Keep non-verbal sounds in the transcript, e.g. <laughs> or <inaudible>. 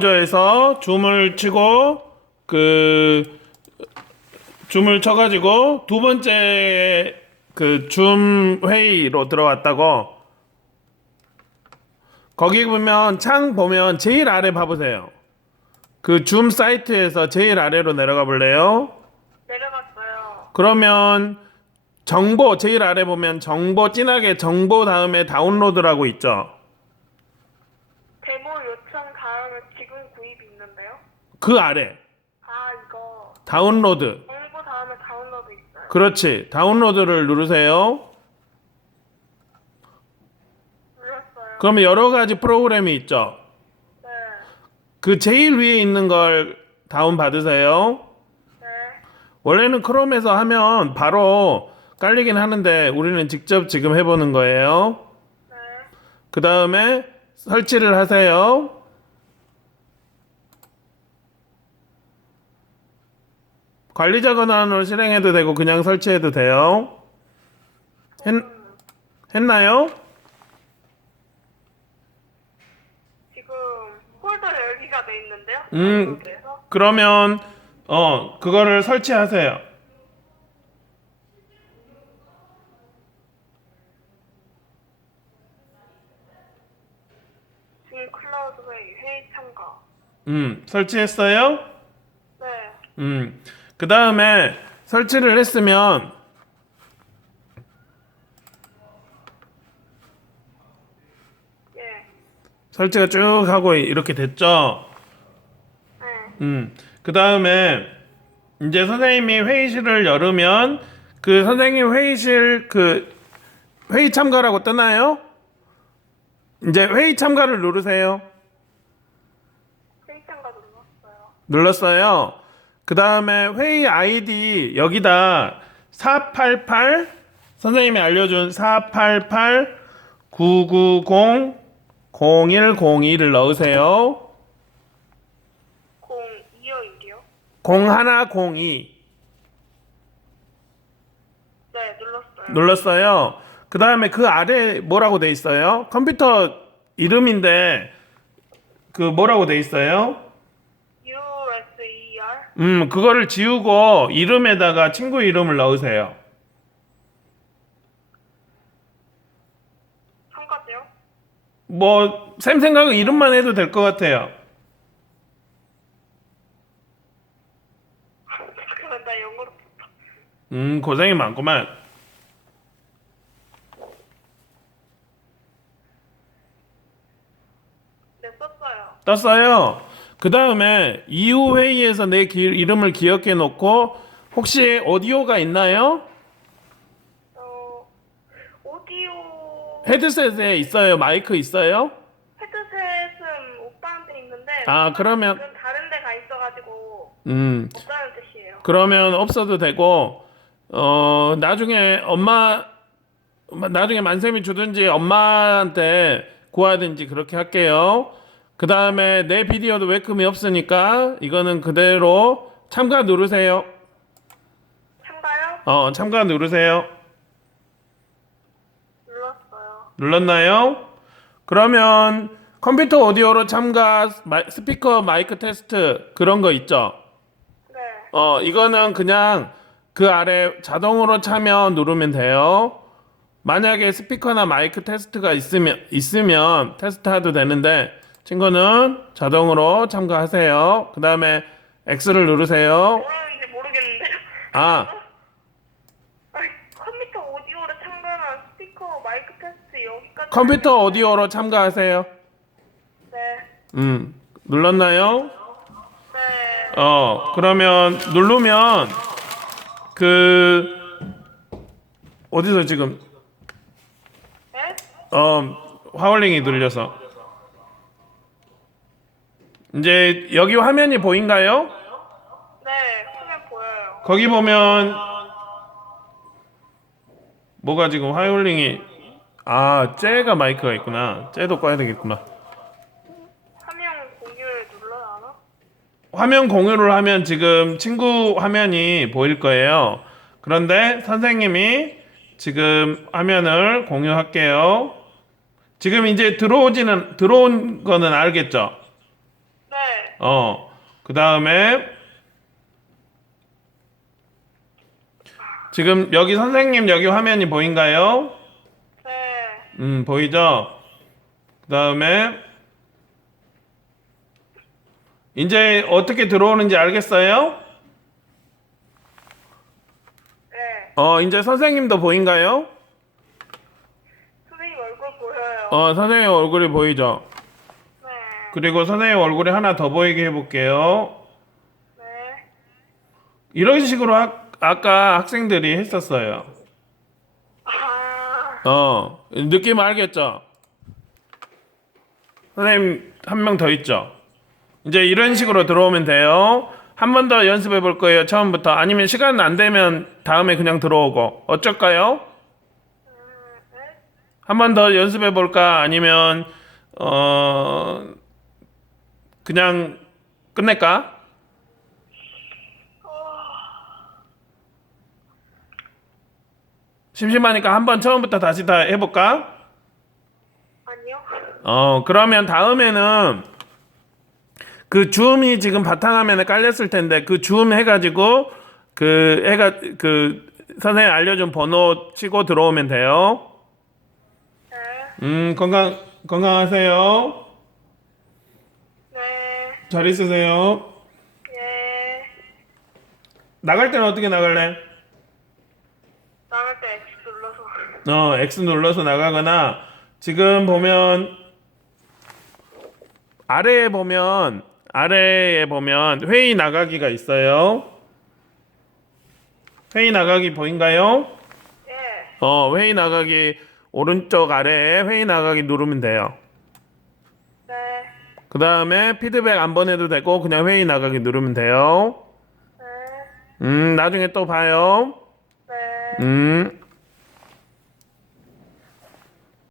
저에서 줌을 치고 그 줌을 쳐가지고 두 번째 그 줌 회의로 들어왔다고 거기 보면 창 보면 제일 아래 봐보세요. 그 줌 사이트에서 제일 아래로 내려가 볼래요? 내려갔어요. 그러면 정보 제일 아래 보면 정보 진하게 정보 다음에 다운로드라고 있죠. 데모 요청 다음에 지금 구입이 있는데요. 그 아래 아 이거 다운로드. 정보 다음에 다운로드 있어요. 그렇지. 다운로드를 누르세요. 눌렀어요. 그러면 여러 가지 프로그램이 있죠. 네. 그 제일 위에 있는 걸 다운 받으세요. 네. 원래는 크롬에서 하면 바로 깔리긴 하는데 우리는 직접 지금 해보는 거예요. 네. 그 다음에 설치를 하세요. 관리자 권한으로 실행해도 되고 그냥 설치해도 돼요. 했, 했나요? 지금 폴더 열기가 돼 있는데요. 음. 다운로드에서 그러면 어 그거를 설치하세요. 지금 클라우드 회의 회의 참가. 음 설치했어요? 네. 음, 그 다음에 설치를 했으면 예. 설치가 쭉 하고 이렇게 됐죠. 네. 음, 그 다음에 이제 선생님이 회의실을 열으면 그 선생님 회의실 그 회의 참가라고 뜨나요? 이제 회의 참가를 누르세요. 회의 참가 눌렀어요. 눌렀어요. 그 다음에 회의 아이디 여기다 488 선생님이 알려준 488 990 0102를 넣으세요. 0221이요? 0102 네, 눌렀어요. 눌렀어요. 그 다음에 그 아래 뭐라고 돼 있어요? 컴퓨터 이름인데 그 뭐라고 돼 있어요? 음, 그거를 지우고 이름에다가 친구 이름을 넣으세요. 참가세요? 뭐, 쌤 생각은 이름만 해도 될 것 같아요. <laughs> 잠깐만, 나 영어로. 음, 고생이 많구만. 네, 썼어요. 떴어요. 그 다음에 이후 회의에서 내 기- 이름을 기억해 놓고 혹시 오디오가 있나요? 어, 오디오 헤드셋에 있어요. 마이크 있어요? 헤드셋은 오빠한테 있는데 아, 그러면- 지금 다른 데가 있어가지고 음, 없다는 뜻이에요. 그러면 없어도 되고 어 나중에 엄마 나중에 만쌤이 주든지 엄마한테 구하든지 그렇게 할게요. 그 다음에 내 비디오도 웨컴이 없으니까 이거는 그대로 참가 누르세요. 참가요? 어 참가 누르세요. 눌렀어요. 눌렀나요? 그러면 컴퓨터 오디오로 참가 마- 스피커 마이크 테스트 그런 거 있죠? 네. 어, 이거는 그냥 그 아래 자동으로 참여 누르면 돼요. 만약에 스피커나 마이크 테스트가 있으면, 있으면 테스트 해도 되는데, 친구는 자동으로 참가하세요. 그 다음에 X를 누르세요. 뭐라는지 모르겠는데요. 아, 아니, 컴퓨터 오디오를 참가한 스피커 마이크 테스트 여기까지. 컴퓨터 오디오로 참가하세요. 네. 음, 눌렀나요? 네. 어, 그러면 누르면, 그, 어디서 지금, 네? 어, 화울링이 들려서. 이제 여기 화면이 보인가요? 네. 화면 보여요. 거기 보면 뭐가 지금 화울링이 아, 쟤가 마이크가 있구나. 쟤도 꺼야 되겠구나. 화면 공유를 눌러야 하나? 화면 공유를 하면 지금 친구 화면이 보일 거예요. 그런데 선생님이 지금 화면을 공유할게요. 지금 이제 들어오지는 들어온 거는 알겠죠? 네. 어. 그 다음에 지금 여기 선생님 여기 화면이 보인가요? 네. 음, 보이죠? 그 다음에 이제 어떻게 들어오는지 알겠어요? 네. 어, 이제 선생님도 보인가요? 선생님 얼굴 보여요. 어, 선생님 얼굴이 보이죠? 네. 그리고 선생님 얼굴이 하나 더 보이게 해볼게요. 네. 이런 식으로 학- 아까 학생들이 했었어요. 아. 어, 느낌 알겠죠? 선생님 한 명 더 있죠? 이제 이런 식으로 들어오면 돼요. 한 번 더 연습해 볼 거예요, 처음부터. 아니면 시간 안 되면 다음에 그냥 들어오고. 어쩔까요? 음, 네. 한 번 더 연습해 볼까? 아니면, 어, 그냥 끝낼까? 심심하니까 한번 처음부터 다시 다 해볼까? 아니요. 어, 그러면 다음에는 그 줌이 지금 바탕화면에 깔렸을 텐데 그 줌 해가지고 그 해가 그 선생님 알려준 번호 치고 들어오면 돼요. 네. 음, 건강 건강하세요. 네. 잘 있으세요. 예. 나갈 때는 어떻게 나갈래? 나갈 때 X 눌러서. 어, X 눌러서 나가거나 지금 보면 아래에 보면 아래에 보면 회의 나가기가 있어요. 회의 나가기 보인가요? 예. 어, 회의 나가기 오른쪽 아래에 회의 나가기 누르면 돼요. 네. 그 다음에 피드백 안 보내도 되고 그냥 회의 나가기 누르면 돼요. 네. 음, 나중에 또 봐요. 네. 음.